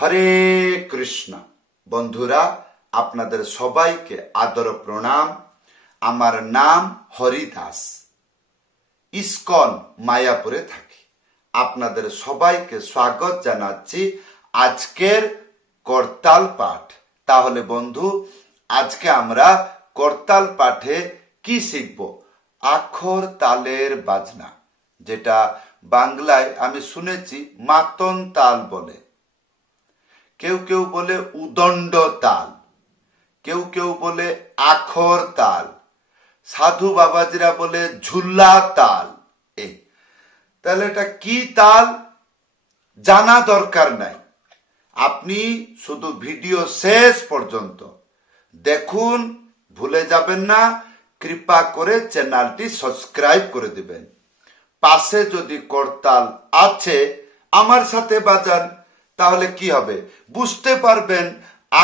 হরে কৃষ্ণ। বন্ধুরা, আপনাদের সবাইকে আদর প্রণাম। আমার নাম হরিদাস, ইস্কন মায়াপুরে থাকি। আপনাদের সবাইকে স্বাগত জানাচ্ছি আজকের করতাল পাঠ। তাহলে বন্ধু, আজকে আমরা করতাল পাঠে কি শিখব? আখর তালের বাজনা, যেটা বাংলায় আমি শুনেছি মাতন তাল বলে। কেউ কেউ বলে উদণ্ড তাল, কেউ কেউ বলে আখর তাল, সাধু বাবাজিরা বলে ঝুল্লা তাল। এই তাহলে এটা কি তাল জানা দরকার নাই, আপনি শুধু ভিডিও শেষ পর্যন্ত দেখুন, ভুলে যাবেন না। কৃপা করে চ্যানেলটি সাবস্ক্রাইব করে দিবেন। পাশে যদি করতাল আছে আমার সাথে বাজান, তাহলে কি হবে বুঝতে পারবেন।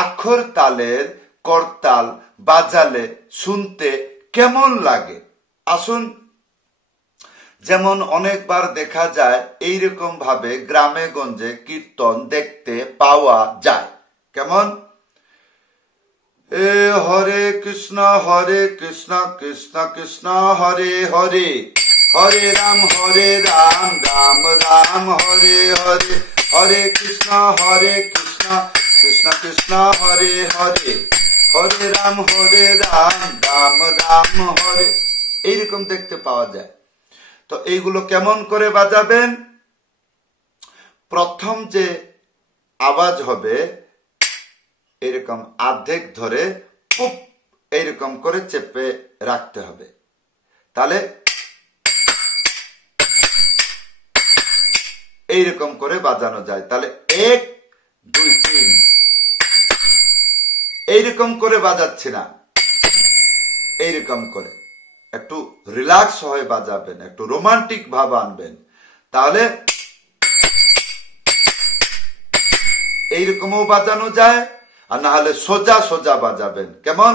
আখর তালের করতাল বাজালে শুনতে কেমন লাগে। আসুন, যেমন অনেকবার দেখা যায় এইরকম ভাবে গ্রামে গঞ্জে কীর্তন দেখতে পাওয়া যায়। কেমন? হরে কৃষ্ণ কৃষ্ণ কৃষ্ণ হরে হরে, হরে রাম রাম রাম হরে হরে, হরে কৃষ্ণ কৃষ্ণ কৃষ্ণ হরে হরে, হরে রাম রাম রাম হরে। এইরকম দেখতে পাওয়া যায়। তো এইগুলো কেমন করে বাজাবেন? প্রথম যে আওয়াজ হবে এরকম আর্ধেক ধরে পুপ এইরকম করে চেপে রাখতে হবে। তাহলে এইরকম করে বাজানো যায়। তাহলে 1 2 3 এইরকম করে বাজাচ্ছি না, এইরকম করে একটু রিল্যাক্স হয়ে বাজাবেন, একটু রোমান্টিক ভাব আনবেন। তাহলে এইরকমও বাজানো যায়, আর না হলে সোজা সোজা বাজাবেন। কেমন?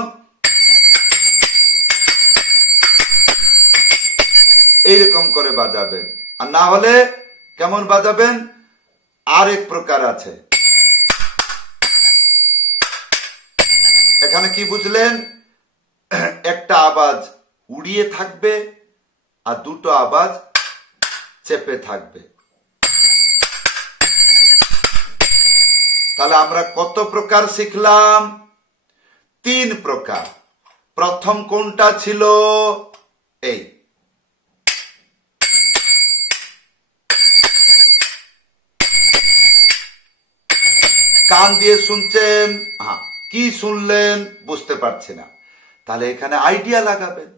এইরকম করে বাজাবেন। আর না হলে কেমন বাজাবেন? আরেক প্রকার আছে। এখানে কি বুঝলেন? একটা আওয়াজ উড়িয়ে থাকবে আর দুটো আওয়াজ চেপে থাকবে। তাহলে আমরা কত প্রকার শিখলাম? 3 প্রকার। প্রথম কোনটা ছিল? এই কান দিয়ে শুনছেন, কি শুনলেন বুঝতে পারছি না। তাহলে এখানে আইডিয়া লাগাবেন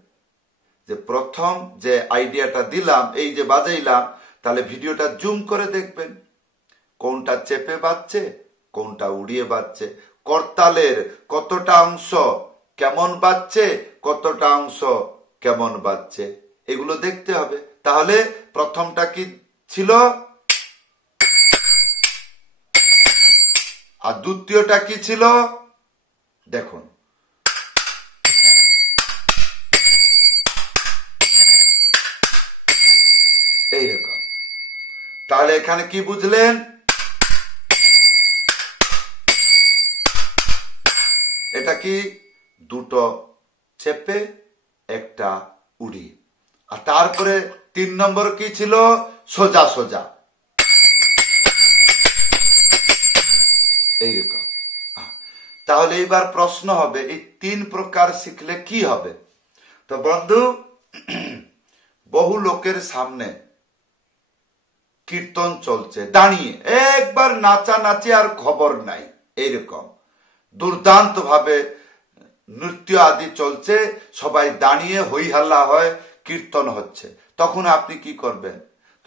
যে প্রথম যে আইডিয়াটা দিলাম, এই যে বাজাইলাম, তাহলে ভিডিওটা জুম করে দেখবেন কোনটা চেপে বাজছে, কোনটা উড়িয়ে বাজছে, করতালের কতটা অংশ কেমন বাজছে, কতটা অংশ কেমন বাজছে, এগুলো দেখতে হবে। তাহলে প্রথমটা কি ছিল আর দ্বিতীয়টা কি ছিল দেখুন। এইরকম। তাহলে এখানে কি বুঝলেন? এটা কি দুটো চেপে একটা উড়িয়ে। আর তারপরে 3 নম্বর কি ছিল? সোজা সোজা। এইরকম। তাহলে এইবার প্রশ্ন হবে, এই 3 প্রকার শিখলে কি হবে? তো বন্ধু, বহু লোকের সামনে কীর্তন চলছে, দাঁড়িয়ে একবার নাচানাচি আর খবর নাই, এইরকম দুর্দান্ত ভাবে নৃত্য আদি চলছে, সবাই দাঁড়িয়ে হই হাল্লা হয়, কীর্তন হচ্ছে। তখন আপনি কি করবেন?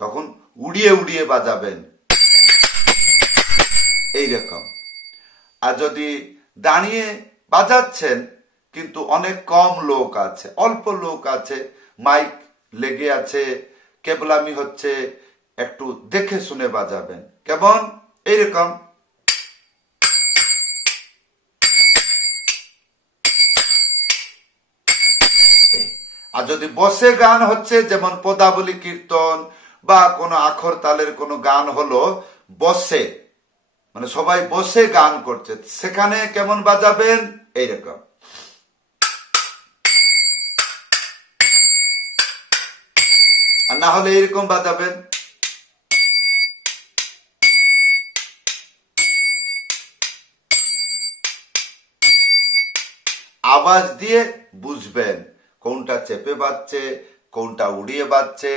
তখন উড়িয়ে উড়িয়ে বাজাবেন, এইরকম। আর যদি দাঁড়িয়ে বাজাচ্ছেন কিন্তু অনেক কম লোক আছে, অল্প লোক আছে, মাইক লেগে আছে, কেবলামি হচ্ছে, একটু দেখে শুনে বাজাবেন। কেমন? এইরকম। আর যদি বসে গান হচ্ছে, যেমন পদাবলী কীর্তন বা কোনো আখর তালের কোনো গান হলো, বসে মানে সবাই বসে গান করছে, সেখানে কেমন বাজাবেন? এইরকম। আর না হলে এইরকম বাজাবেন। আওয়াজ দিয়ে বুঝবেন কোনটা চেপে বাজছে, কোনটা উড়িয়ে বাজছে,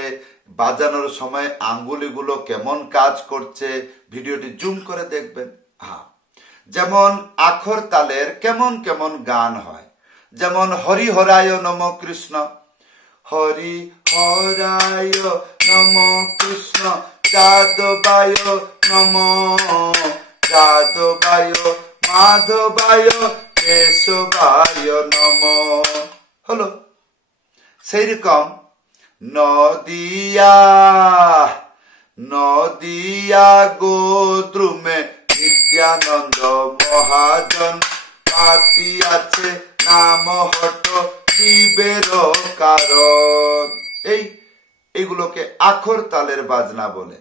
বাজানোর সময় আঙ্গুলিগুলো কেমন কাজ করছে, ভিডিওটি জুম করে দেখবেন। হ্যাঁ, যেমন আখর তালের কেমন কেমন গান হয়, যেমন হরি হরায় নম কৃষ্ণ, হরি হরায় নম কৃষ্ণ, যাদবায় নম, যাদবায় মাধবায় কেশবায় নম। হলো। সেই রকম নদিয়া নদিয়া গোদ্রুমে নিত্যানন্দ মহাজন, পাতি আছে নাম হট জীবের কারণ। এইগুলোকে আখর তালের বাজনা বলে।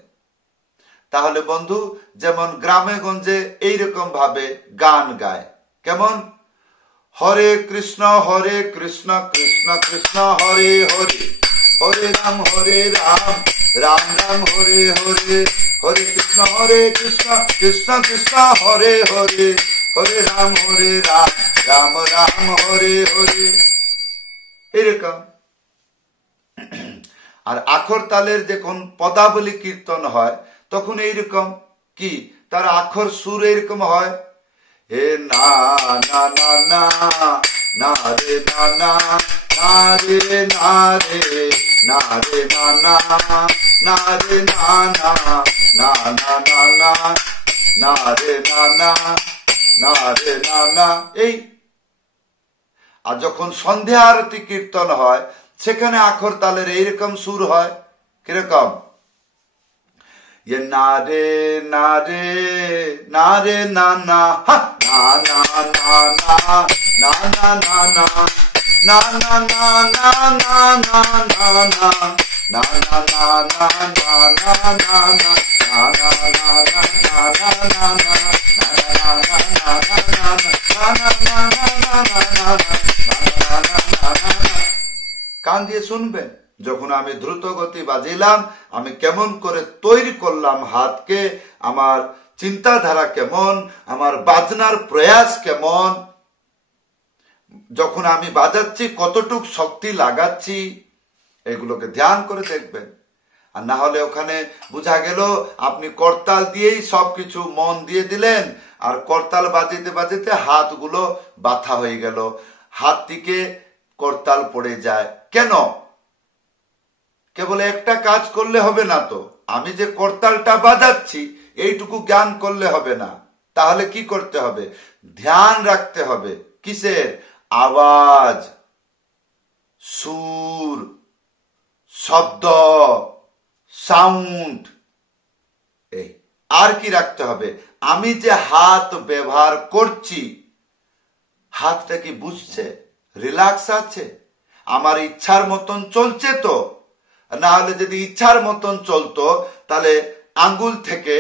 তাহলে বন্ধু, যেমন গ্রামে গঞ্জে এইরকম ভাবে গান গায়, কেমন? হরে কৃষ্ণ কৃষ্ণ কৃষ্ণ হরে হরে, হরে রাম রাম রাম হরে হরে, হরে কৃষ্ণ কৃষ্ণ কৃষ্ণ হরে হরে, হরে রাম রাম রাম হরে হরে। এরকম। আর আখর তালের যখন পদাবলী কীর্তন হয় তখন এইরকম কি, তার আখর সুর এরকম হয়, হে না না না না না রে না না, না রে না রে, না রে না না, না রে না না, না না না না, না রে না না, না রে না না। এই। আর যখন সন্ধ্যা আরতি কীর্তন হয় সেখানে আখর তালের এইরকম সুর হয়, কিরকম? না রে না রে, না রে না না, না না না না, না না না না, না না না না না না না না, না না না না না না না না, না না না না না না না না, কান দিয়ে শুনবেন। যখন আমি দ্রুত গতি বাজিলাম, আমি কেমন করে তৈরি করলাম হাতকে, আমার চিন্তাধারা কেমন, আমার বাজনার প্রয়াস কেমন, যখন আমি বাজাচ্ছি কতটুক শক্তি লাগাচ্ছি, এগুলোকে ধ্যান করে দেখবেন। আর না হলে ওখানে বোঝা গেল আপনি করতাল দিয়েই সবকিছু মন দিয়ে দিলেন, আর করতাল বাজিতে বাজিতে হাতগুলো ব্যথা হয়ে গেল, হাত থেকে করতাল পড়ে যায়। কেন? কেবল একটা কাজ করলে হবে না তো, আমি যে করতালটা বাজাচ্ছি এইটুকু জ্ঞান করলে হবে না। তাহলে কি করতে হবে? ধ্যান রাখতে হবে। কিসের? আওয়াজ, সুর, শব্দ, সাউন্ড। এই আর কি রাখতে হবে? আমি যে হাত ব্যবহার করছি, হাতটা কি বুঝছে, রিল্যাক্স আছে, আমার ইচ্ছার মতন চলছে তো? না হলে যদি ইচ্ছার মতন চলতো তাহলে আঙ্গুল থেকে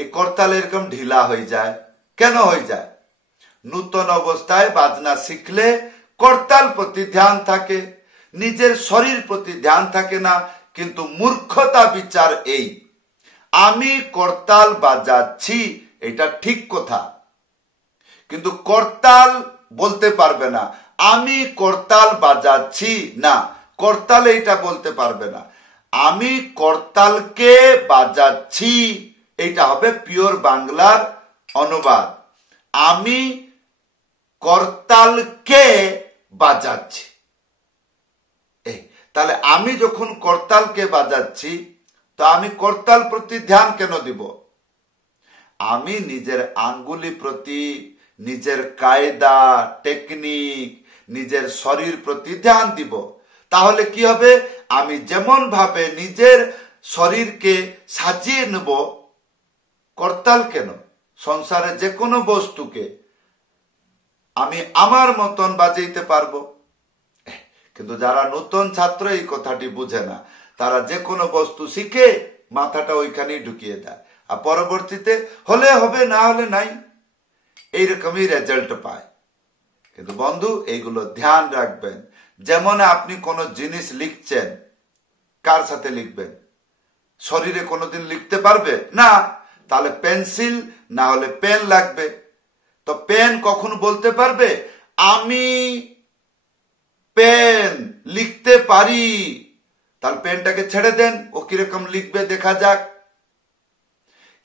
এই করতাল এরকম ঢিলা হয়ে যায়। কেন হয়ে যায়? নূতন অবস্থায় বাজনা শিখলে করতাল প্রতি ধ্যান থাকে, নিজের শরীর প্রতি ধ্যান থাকে না। কিন্তু মূর্খতা বিচার এই, আমি করতাল বাজাচ্ছি এটা ঠিক কথা, কিন্তু করতাল বলতে পারবে না আমি করতাল বাজাচ্ছি, না করতাল এইটা বলতে পারবে না। আমি করতালকে বাজাচ্ছি, এইটা হবে পিওর বাংলার অনুবাদ। আমি করতালকে বাজাচ্ছি। তাহলে আমি যখন করতালকে বাজাচ্ছি, তো আমি করতাল প্রতি ধ্যান কেন দিব? আমি নিজের আঙ্গুলি প্রতি, নিজের কায়দা টেকনিক, নিজের শরীর প্রতি ধ্যান দিব। তাহলে কি হবে? আমি যেমন ভাবে নিজের শরীরকে সাজিয়ে নেব, করতাল কেন, সংসারে যে কোনো বস্তুকে আমি আমার মতন বাজাইতে পারবো। কিন্তু যারা নতুন ছাত্র এই কথাটি বুঝে না, তারা যে কোনো বস্তু শিখে মাথাটা ওইখানেই ঢুকিয়ে দেয়, আর পরবর্তীতে হলে হবে, না হলে নাই, এইরকমই রেজাল্ট পায়। কিন্তু বন্ধু এইগুলো ধ্যান রাখবেন। যেমন আপনি কোনো জিনিস লিখছেন, কার সাথে লিখবেন? শরীরে কোনোদিন লিখতে পারবে না, তাহলে পেন্সিল না হলে পেন লাগবে। তো পেন কখন বলতে পারবে আমি পেন লিখতে পারি? তাহলে পেনটাকে ছেড়ে দেন, ও কিরকম লিখবে দেখা যাক।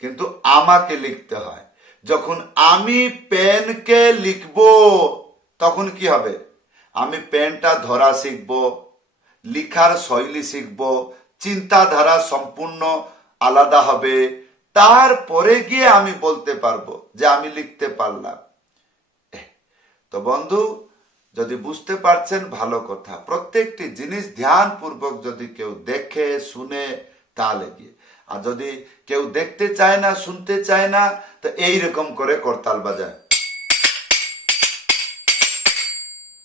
কিন্তু আমাকে লিখতে হয়। যখন আমি পেনকে লিখব তখন কি হবে? আমি পেনটা ধরা শিখব, লিখার শৈলী শিখব, চিন্তাধারা সম্পূর্ণ আলাদা হবে, তারপরে গিয়ে আমি বলতে পারবো যে আমি লিখতে পারলাম। তো বন্ধু, যদি বুঝতে পারছেন ভালো কথা। প্রত্যেকটি জিনিস ধ্যান পূর্বক যদি কেউ দেখে শুনে তাহলে গিয়ে, আর যদি কেউ দেখতে চায় না, শুনতে চায় না, তো এইরকম করে করতাল বাজায়,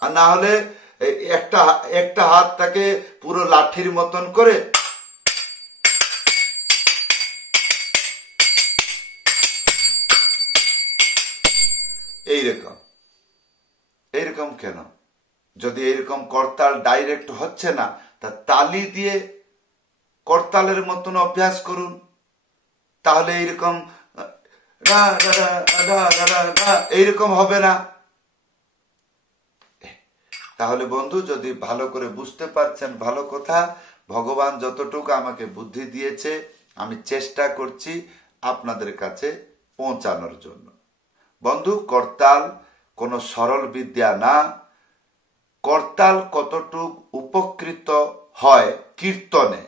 আর না হলে একটা হাতটাকে পুরো লাঠির মতন করে এইরকম কেন? যদি এইরকম করতাল ডাইরেক্ট হচ্ছে না, তা তালি দিয়ে করতালের মতন অভ্যাস করুন, তাহলে এইরকম এইরকম হবে না। তাহলে বন্ধু, যদি ভালো করে বুঝতে পারছেন ভালো কথা। ভগবান যতটুকু আমাকে বুদ্ধি দিয়েছে আমি চেষ্টা করছি আপনাদের কাছে পৌঁছানোর জন্য। বন্ধু, করতাল কোনো সরল বিদ্যা না। করতাল কতটুক উপকৃত হয় কীর্তনে,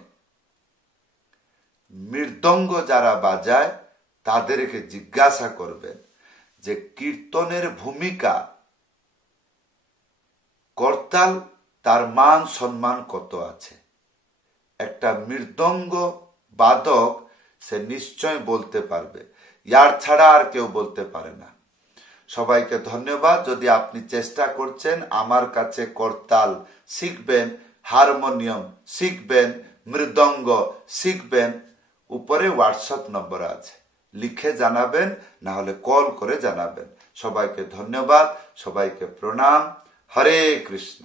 মৃদঙ্গ যারা বাজায় তাদেরকে জিজ্ঞাসা করবেন যে কীর্তনের ভূমিকা, করতাল তার মান সম্মান কত আছে। একটা মৃদঙ্গ বাদক সে নিশ্চয় বলতে পারবে, ইয়ার ছাড়া আর কেউ বলতে পারে না। সবাইকে ধন্যবাদ। যদি আপনি চেষ্টা করছেন আমার কাছে করতাল শিখবেন, হারমোনিয়াম শিখবেন, মৃদঙ্গ শিখবেন, উপরে হোয়াটসঅ্যাপ নম্বর আছে, লিখে জানাবেন, না হলে কল করে জানাবেন। সবাইকে ধন্যবাদ, সবাইকে প্রণাম। হরে কৃষ্ণ।